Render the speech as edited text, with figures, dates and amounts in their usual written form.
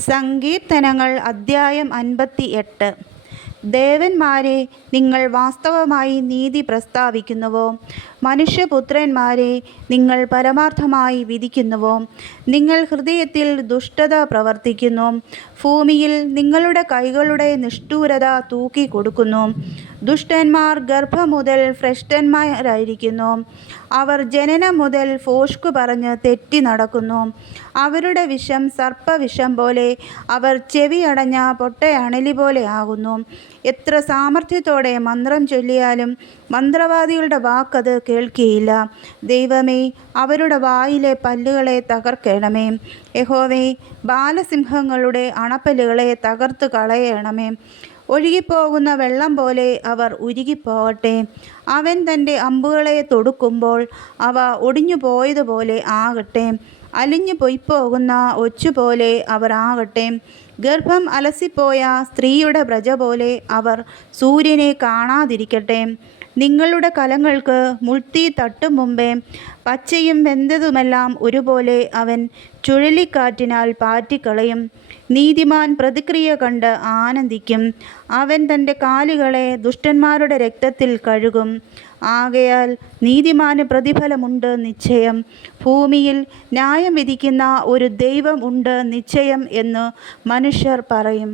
സങ്കീർത്തനങ്ങൾ അദ്ധ്യായം 58. ദേവന്മാരെ, നിങ്ങൾ വാസ്തവമായി നീതി പ്രസ്താവിക്കുന്നുവോ? മനുഷ്യപുത്രന്മാരെ, നിങ്ങൾ പരമാർത്ഥമായി വിധിക്കുന്നുവോ? നിങ്ങൾ ഹൃദയത്തിൽ ദുഷ്ടത പ്രവർത്തിക്കുന്നു. ഭൂമിയിൽ നിങ്ങളുടെ കൈകളുടെ നിഷ്ഠൂരത തൂക്കിക്കൊടുക്കുന്നു. ദുഷ്ടന്മാർ ഗർഭം മുതൽ ഭ്രഷ്ടന്മാരായിരിക്കുന്നു. അവർ ജനനം മുതൽ ഭോഷ്കു പറഞ്ഞ് തെറ്റി നടക്കുന്നു. അവരുടെ വിഷം സർപ്പവിഷം പോലെ, അവർ ചെവിയടഞ്ഞ പൊട്ടയണലി പോലെ ആകുന്നു. എത്ര സാമർഥ്യത്തോടെ മന്ത്രം ചൊല്ലിയാലും മന്ത്രവാദികളുടെ വാക്കത് കേൾക്കുകയില്ല. ദൈവമേ, അവരുടെ വായിലെ പല്ലുകളെ തകർക്കണമേ. യഹോവേ, ബാലസിംഹങ്ങളുടെ അണപ്പല്ലുകളെ തകർത്തു കളയണമേ. ഒഴുകിപ്പോകുന്ന വെള്ളം പോലെ അവർ ഉരുകിപ്പോകട്ടെ. അവൻ തൻ്റെ അമ്പുകളെ തൊടുക്കുമ്പോൾ അവ ഒടിഞ്ഞു പോയതുപോലെ ആകട്ടെ. അലിഞ്ഞു പൊയ്പോകുന്ന ഒച്ചുപോലെ അവർ ആകട്ടെ. ഗർഭം അലസിപ്പോയ സ്ത്രീയുടെ വ്രജ പോലെ അവർ സൂര്യനെ കാണാതിരിക്കട്ടെ. നിങ്ങളുടെ കലങ്ങൾക്ക് മുൾത്തീ തട്ടും മുമ്പേ പച്ചയും വെന്തതുമെല്ലാം ഒരുപോലെ അവൻ ചുഴലിക്കാറ്റിനാൽ പാറ്റിക്കളയും. നീതിമാൻ പ്രതിക്രിയ കണ്ട് ആനന്ദിക്കും. അവൻ തൻ്റെ കാലുകളെ ദുഷ്ടന്മാരുടെ രക്തത്തിൽ കഴുകും. ആകയാൽ നീതിമാന് പ്രതിഫലമുണ്ട് നിശ്ചയം. ഭൂമിയിൽ ന്യായം വിധിക്കുന്ന ഒരു ദൈവം ഉണ്ട് നിശ്ചയം എന്ന് മനുഷ്യർ പറയും.